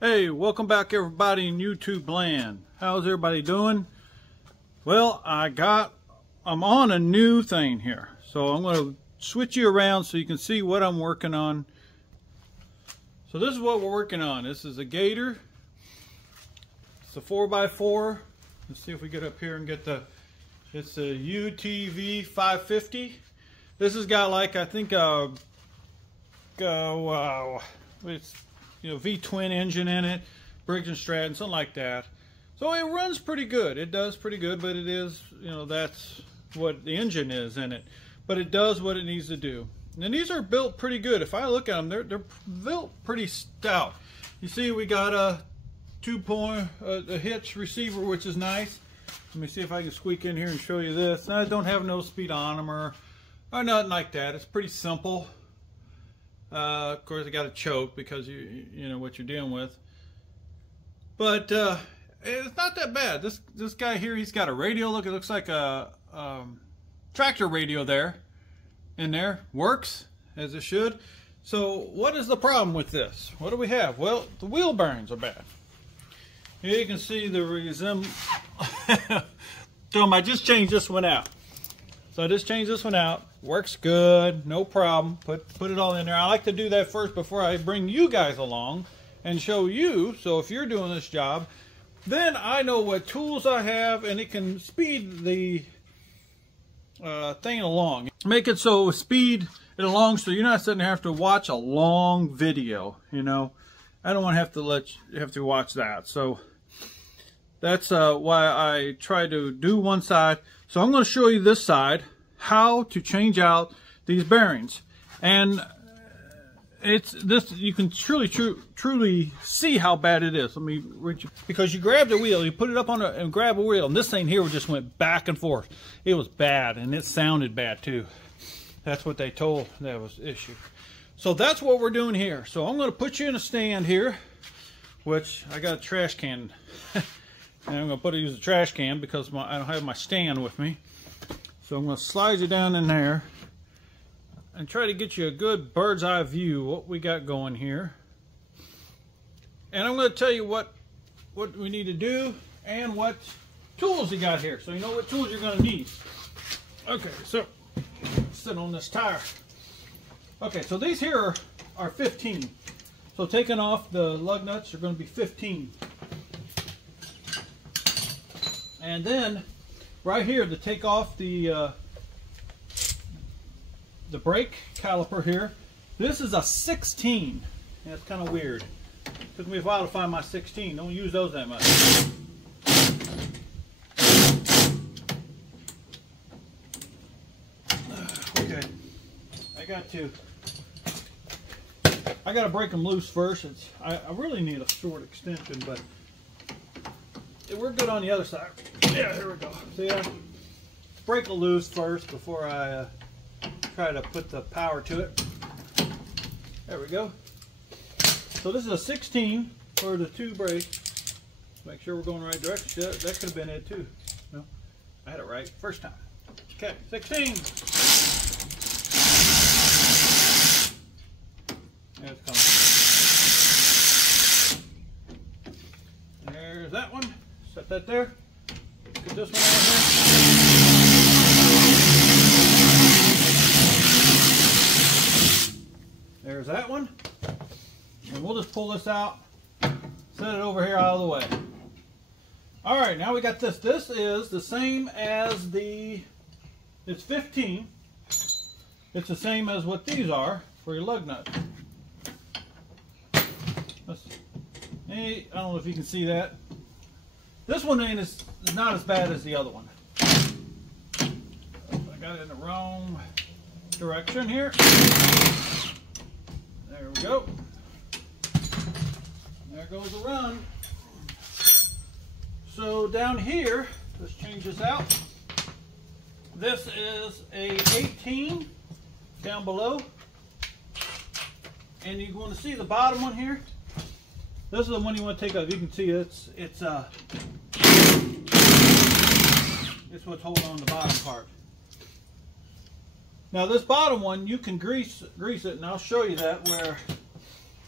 Hey, welcome back everybody in YouTube land. How's everybody doing? Well, I'm on a new thing here. So I'm going to switch you around so you can see what I'm working on. So this is what we're working on. This is a gator. It's a 4x4. Let's see if we get up here and get it's a UTV 550. This has got like, I think, it's, V-twin engine in it, Briggs & Stratton, something like that. So it runs pretty good. It does pretty good, but it is, that's what the engine is in it. But it does what it needs to do. And these are built pretty good. If I look at them, they're built pretty stout. You see, we got a 2-point a hitch receiver, which is nice. Let me see if I can squeak in here and show you this. Now, I don't have no speedometer or nothing like that. It's pretty simple. Of course, I got a choke because you know what you're dealing with. But it's not that bad. This guy here, he's got a radio. Look, it looks like a tractor radio in there. Works as it should. So what is the problem with this? What do we have? Well, the wheel bearings are bad. Here you can see the I just changed this one out. So I just changed this one out. Works good, no problem. Put it all in there. I like to do that first before I bring you guys along and show you. So if you're doing this job, then I know what tools I have, and it can speed the thing along. Make it so speed it along so you're not sitting there have to watch a long video. I don't want to have to watch that. So that's why I try to do one side. So I'm going to show you this side, how to change out these bearings. And you can truly see how bad it is. Let me reach you. Because you grab the wheel, you put it up on and grab a wheel, and this thing here just went back and forth. It was bad, and it sounded bad too. That's what they told that was the issue. So that's what we're doing here. So I'm going to put you in a stand here, which I got a trash can. And I'm going to use a trash can because I don't have my stand with me. So I'm going to slide you down in there and try to get you a good bird's eye view of what we got going here. And I'm going to tell you what we need to do and what tools you got here, so you know what tools you're going to need. Okay, so sit on this tire. Okay, so these here are 15. So taking off the lug nuts are going to be 15. And then right here to take off the brake caliper here, this is a 16. Yeah, it's kind of weird. Took me a while to find my 16. Don't use those that much. Okay, I got to break them loose first. I really need a short extension, but we're good on the other side. Yeah, here we go. See, break it loose first before I try to put the power to it. There we go. So this is a 16 for the 2 brakes. Make sure we're going the right direction. That could have been it too. No, I had it right first time. Okay, 16. There it's coming. There's that one. Set that there. Get this one out here. There's that one. And we'll just pull this out, set it over here out of the way. Alright, now we got this. This is the same as it's 15. It's the same as what these are for your lug nuts. I don't know if you can see that. This one is not as bad as the other one. I got it in the wrong direction here. There we go. There goes the run. So down here, let's change this out. This is a 18 down below. And you're going to see the bottom one here. This is the one you want to take off. You can see it's what's holding on the bottom part. Now this bottom one, you can grease it, and I'll show you that where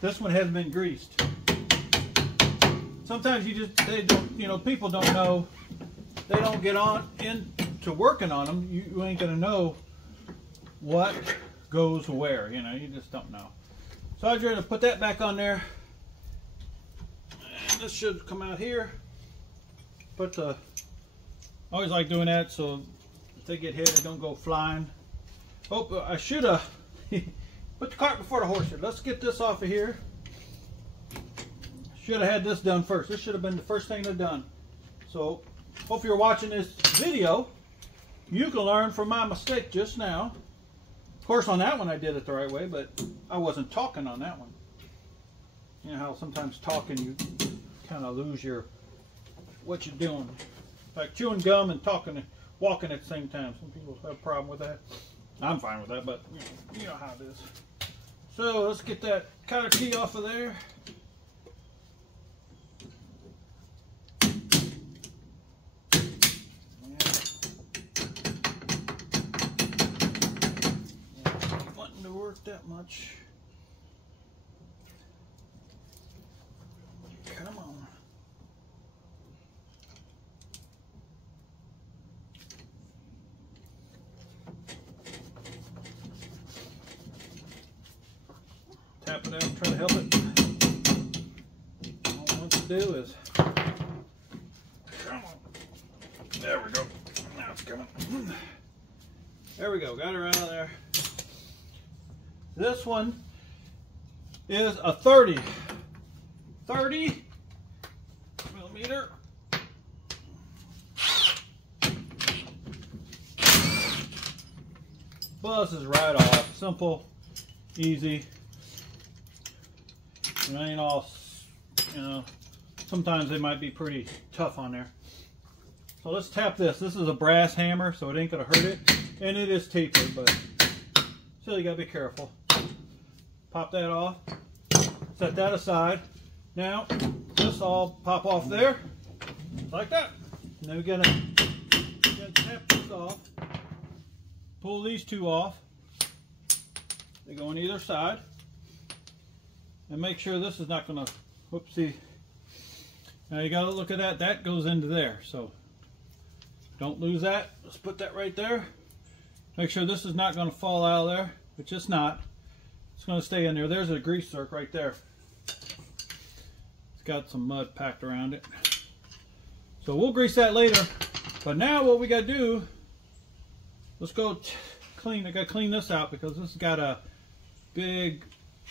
this one hasn't been greased. sometimes they don't, you know, people don't know, they don't get on into working on them. You ain't gonna know what goes where, you know, you just don't know. So I'm going to put that back on there. And this should come out here. I always like doing that so if they get hit, they don't go flying. Oh, I should have put the cart before the horse here. Let's get this off of here. Should have had this done first. This should have been the first thing I've done. So, hope you're watching this video. You can learn from my mistake just now. Of course, on that one I did it the right way, but I wasn't talking on that one. You know how sometimes talking you kind of lose what you're doing. Like chewing gum and talking and walking at the same time. Some people have a problem with that. I'm fine with that, but you know how it is. So let's get that cotter key off of there. Wanting to work that much. Come on. Tap it out and try to help it. All I want to do is, come on. There we go. Now it's coming. There we go. Got her out of there. This one is a 30 millimeter. Well, this is right off. Simple, easy. It ain't all, you know, sometimes they might be pretty tough on there. So let's tap this. This is a brass hammer, so it ain't gonna hurt it. And it is tapered, but still you gotta be careful. Pop that off. Set that aside. Now, this all pop off there, like that. Now we gotta tap this off. Pull these two off. They go on either side. And make sure this is not gonna, whoopsie. Now you gotta look at that. That goes into there, so don't lose that. Let's put that right there. Make sure this is not gonna fall out of there, which it's not. It's gonna stay in there. There's a grease zerk right there. It's got some mud packed around it. So we'll grease that later. But now what we gotta do, let's go clean. I gotta clean this out because this has got a big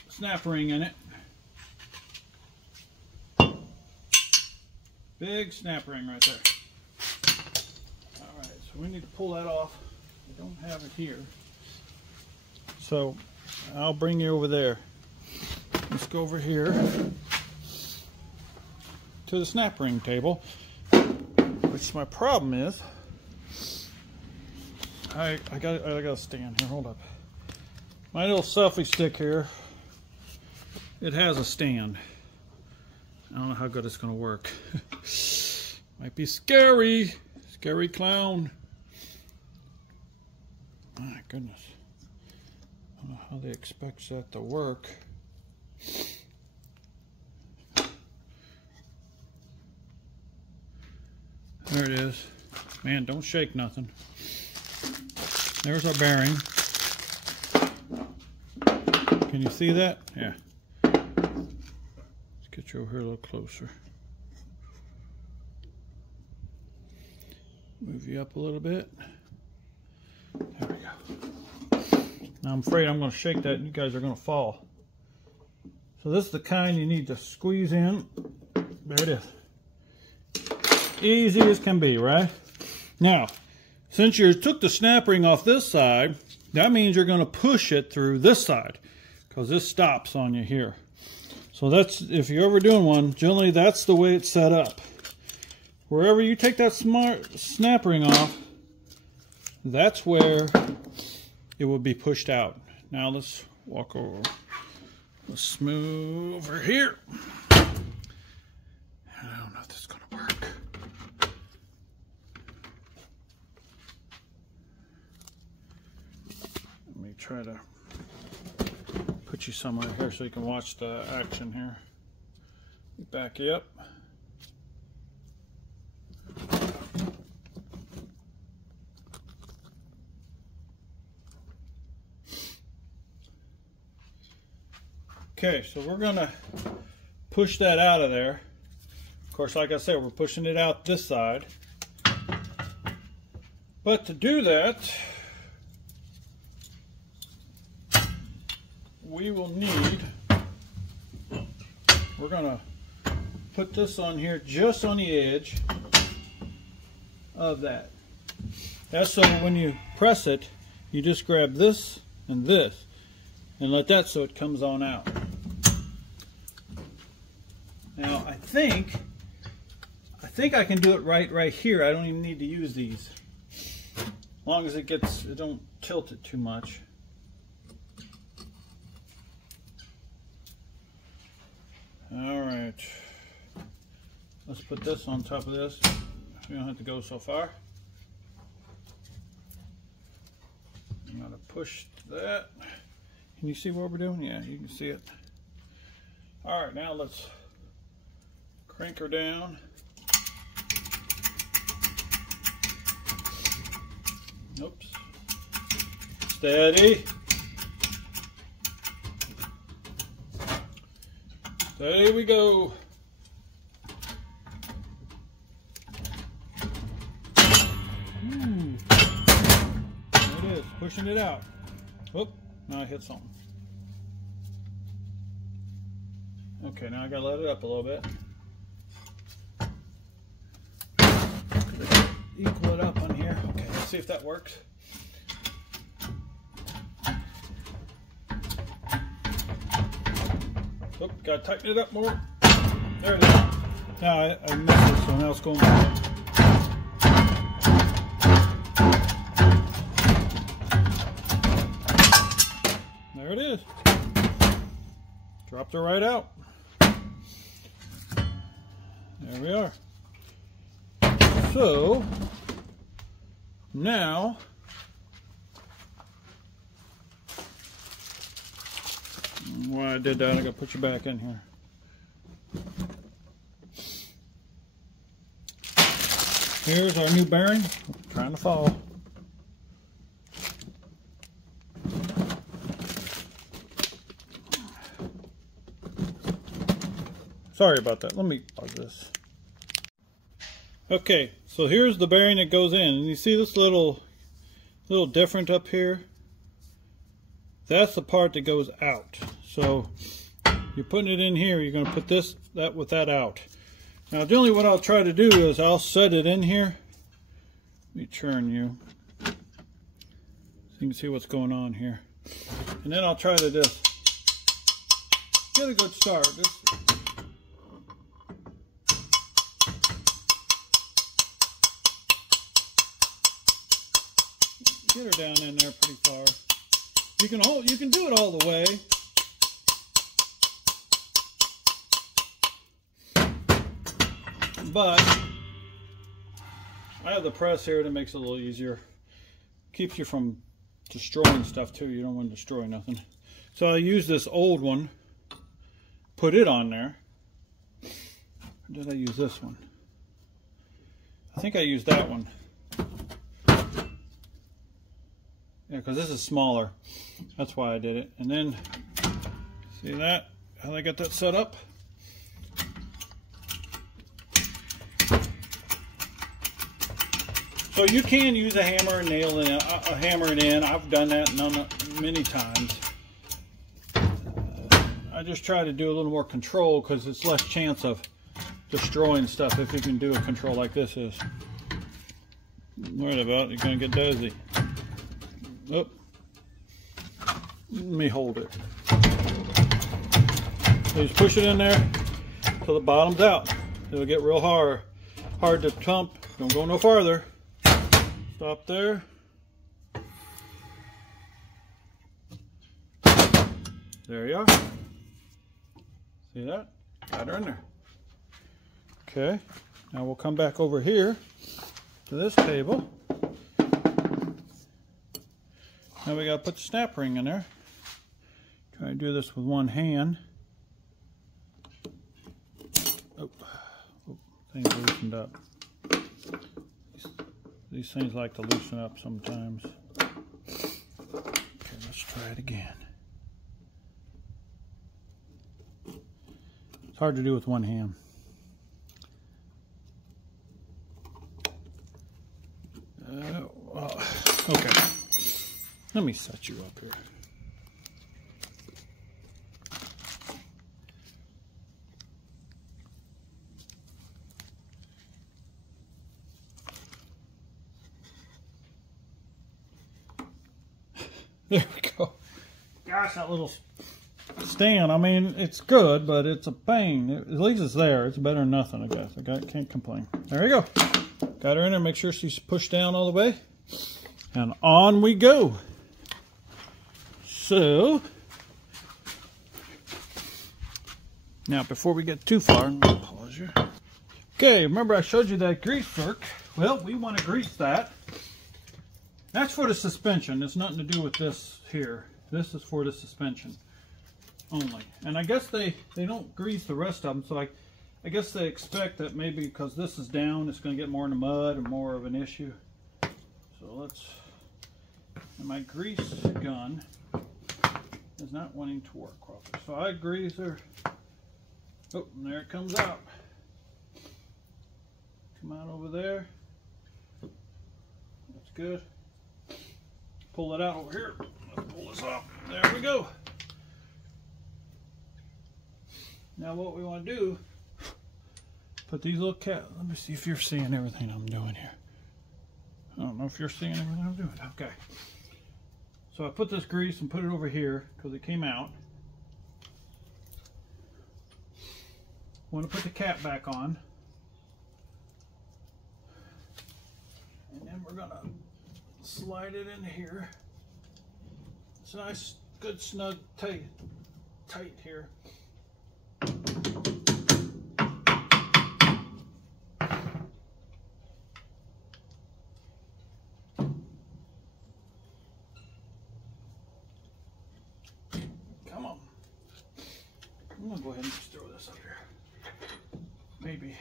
snap ring in it. Big snap ring right there. Alright, so we need to pull that off. We don't have it here. So I'll bring you over there. Let's go over here to the snap ring table. Which my problem is, I got a stand here. Hold up. My little selfie stick here, it has a stand. I don't know how good it's going to work. Might be scary. Scary clown. My goodness. I don't know how they expect that to work. There it is. Man, don't shake nothing. There's our bearing. Can you see that? Yeah. Let's get you over here a little closer. Move you up a little bit. There we go. Now I'm afraid I'm going to shake that and you guys are going to fall. So this is the kind you need to squeeze in. There it is. Easy as can be, right? Now, since you took the snap ring off this side, that means you're going to push it through this side because this stops on you here. So that's, if you're ever doing one, generally that's the way it's set up. Wherever you take that snap ring off, that's where it will be pushed out. Now let's walk over. Let's move over here. I don't know if this is going to work. Let me try to put you somewhere here so you can watch the action here. Back you up. Okay, so we're gonna push that out of there. Of course, like I said, we're pushing it out this side. But to do that, we will need, we're gonna put this on here just on the edge of that. That's so when you press it, you just grab this and this and let that so it comes on out. Now I think I can do it right here. I don't even need to use these. As long as it don't tilt it too much. All right. Let's put this on top of this. We don't have to go so far. I'm gonna push that. Can you see what we're doing? Yeah, you can see it. All right, now let's crank her down. Oops. Steady. There we go. There it is, pushing it out. Whoop, now I hit something. Okay, now I gotta let it up a little bit. Equal it up on here. Okay, let's see if that works. Oop, gotta tighten it up more. There it is. Now I missed it, so now it's going back. There it is. Dropped her right out. There we are. So now when I did that, I gotta put you back in here. Here's our new bearing. Trying to fall. Sorry about that. Let me pause this. Okay, so here's the bearing that goes in. And you see this little different up here? That's the part that goes out. So you're putting it in here, you're going to put that with that out. Now generally what I'll try to do is I'll set it in here. Let me turn you so you can see what's going on here. And then I'll try to just get a good start. Get her down in there pretty far. You can do it all the way. But I have the press here that makes it a little easier. Keeps you from destroying stuff too. You don't want to destroy nothing. So I use this old one, put it on there. Or did I use this one? I think I used that one. Yeah, because this is smaller. That's why I did it. And then, see that? How I got that set up? So you can use a hammer and nail in, hammer it in. I've done that many times. I just try to do a little more control because it's less chance of destroying stuff if you can do a control like this is. Worried about, you're going to get dozy. Oh, let me hold it. So just push it in there till the bottom's out. It'll get real hard to pump. Don't go no farther. Stop there. There you are. See that? Got her in there. Okay, now we'll come back over here to this table. Now we got to put the snap ring in there. Try to do this with one hand. Oh, things loosened up. These things like to loosen up sometimes. Okay, let's try it again. It's hard to do with one hand. Okay. Let me set you up here. There we go. Gosh, that little stand, I mean, it's good, but it's a pain. At least it's there. It's better than nothing, I guess. I can't complain. There we go. Got her in there. Make sure she's pushed down all the way. And on we go. So, now before we get too far, I'm going to pause here. Okay, remember I showed you that grease zerk. Well, we want to grease that. That's for the suspension. It's nothing to do with this here. This is for the suspension only. And I guess they don't grease the rest of them, so I guess they expect that maybe because this is down, it's going to get more in the mud and more of an issue. So let's, and my grease gun is not wanting to work properly. So I grease her. Oh, and there it comes out. Come out over there. That's good. Pull it out over here. Let's pull this off. There we go. Now what we want to do, put these little let me see if you're seeing everything I'm doing here. I don't know if you're seeing everything I'm doing. Okay. So I put this grease and put it over here because it came out. Want to put the cap back on. And then we're going to slide it in here. It's nice, good, snug, tight here. Come on. I'm gonna go ahead and just throw this up here. Maybe.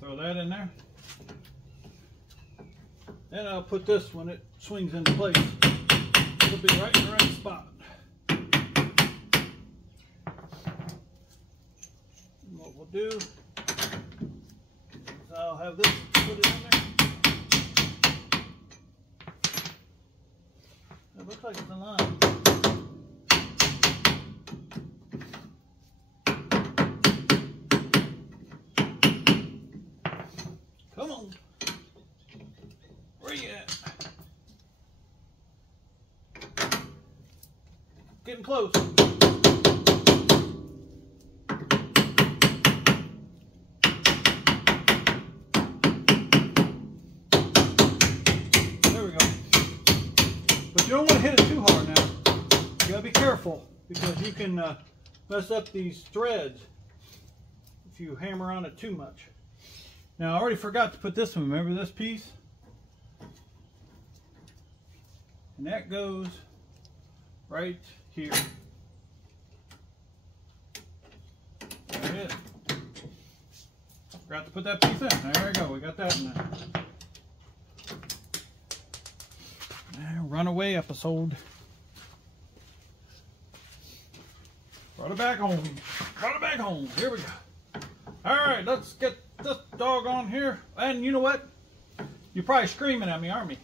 Throw that in there. Then I'll put this when it swings into place. It'll be right in the right spot. And what we'll do is I'll have this put it in there. It looks like it's in line. Come on. Where you at? Getting close. There we go. But you don't want to hit it too hard now. You gotta be careful because you can mess up these threads if you hammer on it too much. Now I already forgot to put this one. Remember this piece? And that goes right here. Right it. Forgot to put that piece in. There we go. We got that in there. Runaway episode. Brought it back home. Brought it back home. Here we go. Alright, let's get this dog on here. And you know what? You're probably screaming at me, aren't you?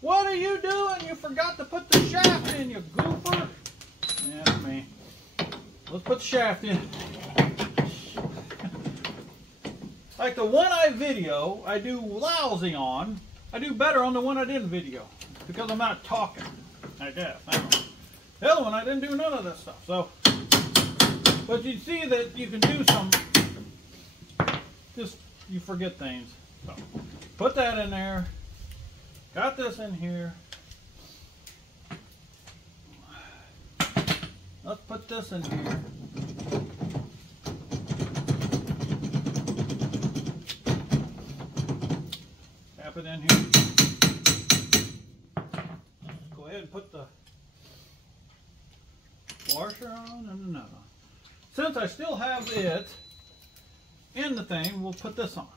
What are you doing? You forgot to put the shaft in, you goofer. Yeah, that's me. Let's put the shaft in. Like the one I video, I do lousy on. I do better on the one I didn't video. Because I'm not talking, I guess. I don't know. The other one, I didn't do none of this stuff. So, but you see that you can do some, just, you forget things. So, put that in there. Got this in here. Let's put this in here. Tap it in here. Go ahead and put the washer on and another. Since I still have it in the thing, we'll put this on.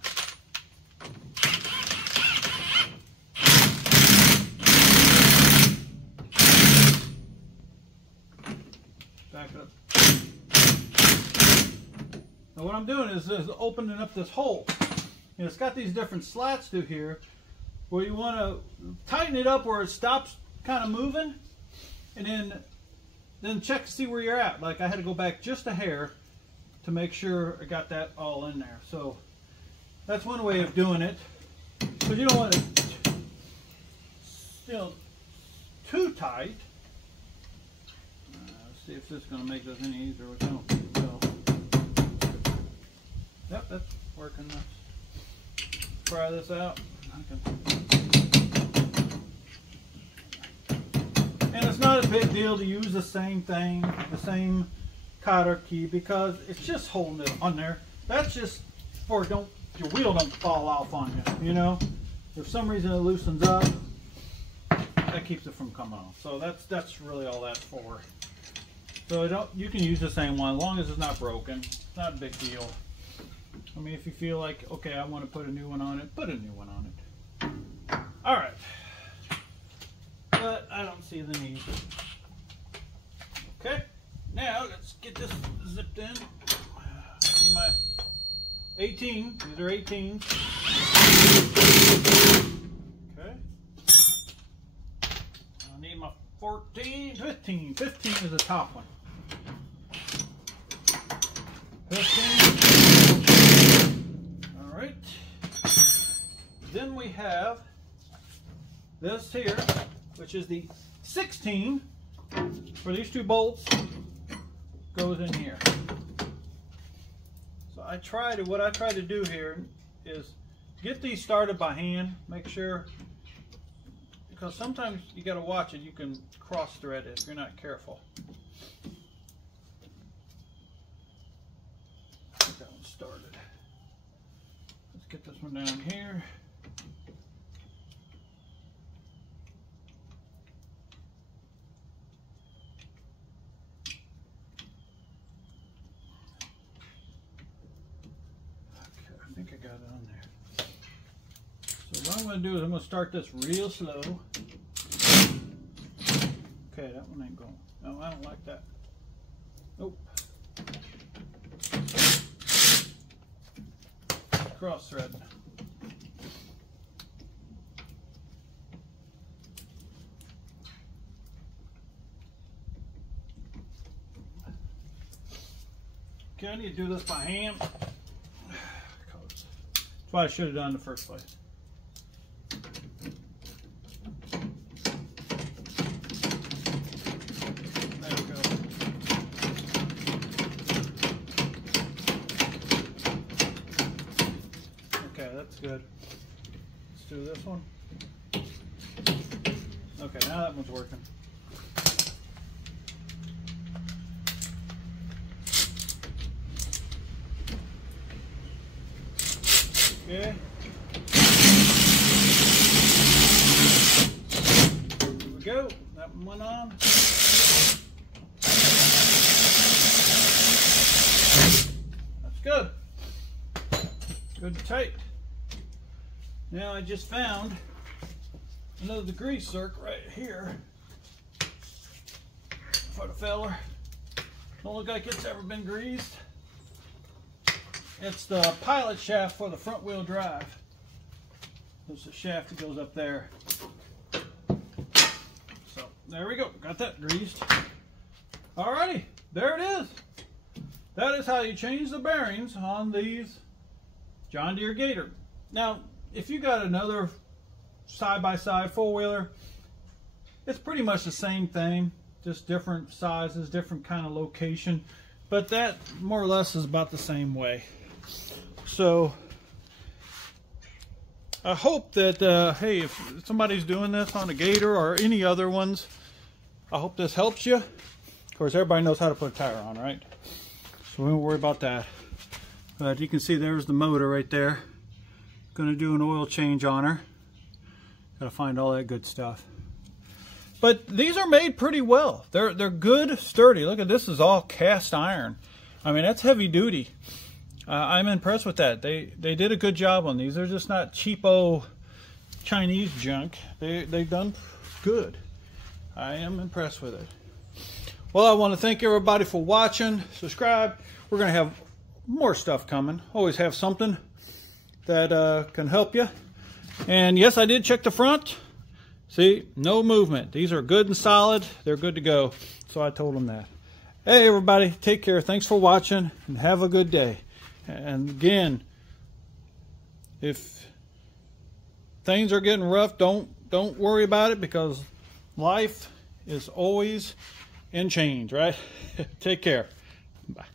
what I'm doing is opening up this hole. And it's got these different slats through here where you want to tighten it up where it stops kind of moving, and then check to see where you're at. Like I had to go back just a hair to make sure I got that all in there. So that's one way of doing it. But you don't want it, too tight. Let's see if this is going to make this any easier. No. Yep, that's working. Let's try this out. And it's not a big deal to use the same thing, the same cotter key, because it's just holding it on there. That's just for your wheel don't fall off on you. You know, if for some reason it loosens up, that keeps it from coming off. So that's really all that's for. So you can use the same one as long as it's not broken. It's not a big deal. I mean, if you feel like, okay, I want to put a new one on it, put a new one on it. All right. But I don't see the need. Okay. Now let's get this zipped in. My 18. These are 18s. Okay. I need my 14, 15. 15 is the top one. 15. All right. Then we have this here, which is the 16 for these two bolts, goes in here. So what I try to do here is get these started by hand, make sure, because sometimes you got to watch it, you can cross thread it if you're not careful. Get that one started. Let's get this one down here. I think I got it on there. So what I'm going to do is I'm going to start this real slow. Okay, that one ain't going. No, I don't like that. Nope. Cross thread. Okay, I need to do this by hand. That's what I should have done in the first place. There we go. Okay, that's good. Let's do this one. Okay, now that one's working. Okay. Here we go. That one went on. That's good. Good and tight. Now I just found another grease zerk right here for the feller. Don't look like it's ever been greased. It's the pilot shaft for the front wheel drive. There's the shaft that goes up there. So there we go, got that greased. Alrighty, there it is. That is how you change the bearings on these John Deere Gator. Now, if you got another side-by-side four-wheeler, it's pretty much the same thing, just different sizes, different kind of location, but that more or less is about the same way. So I hope that hey, if somebody's doing this on a Gator or any other ones, I hope this helps you. Of course, everybody knows how to put a tire on, right? So we won't worry about that. But you can see there's the motor right there. Going to do an oil change on her. Got to find all that good stuff. But these are made pretty well. They're good, sturdy. Look at this, is all cast iron. I mean, that's heavy duty. I'm impressed with that. They did a good job on these. They're just not cheapo Chinese junk. They've done good. I am impressed with it. Well, I want to thank everybody for watching. Subscribe. We're going to have more stuff coming. Always have something that can help you. And yes, I did check the front. See, no movement. These are good and solid. They're good to go. So I told them that. Hey, everybody, take care. Thanks for watching, and have a good day. And again, if things are getting rough, don't worry about it, because life is always in change, right? Take care. Bye.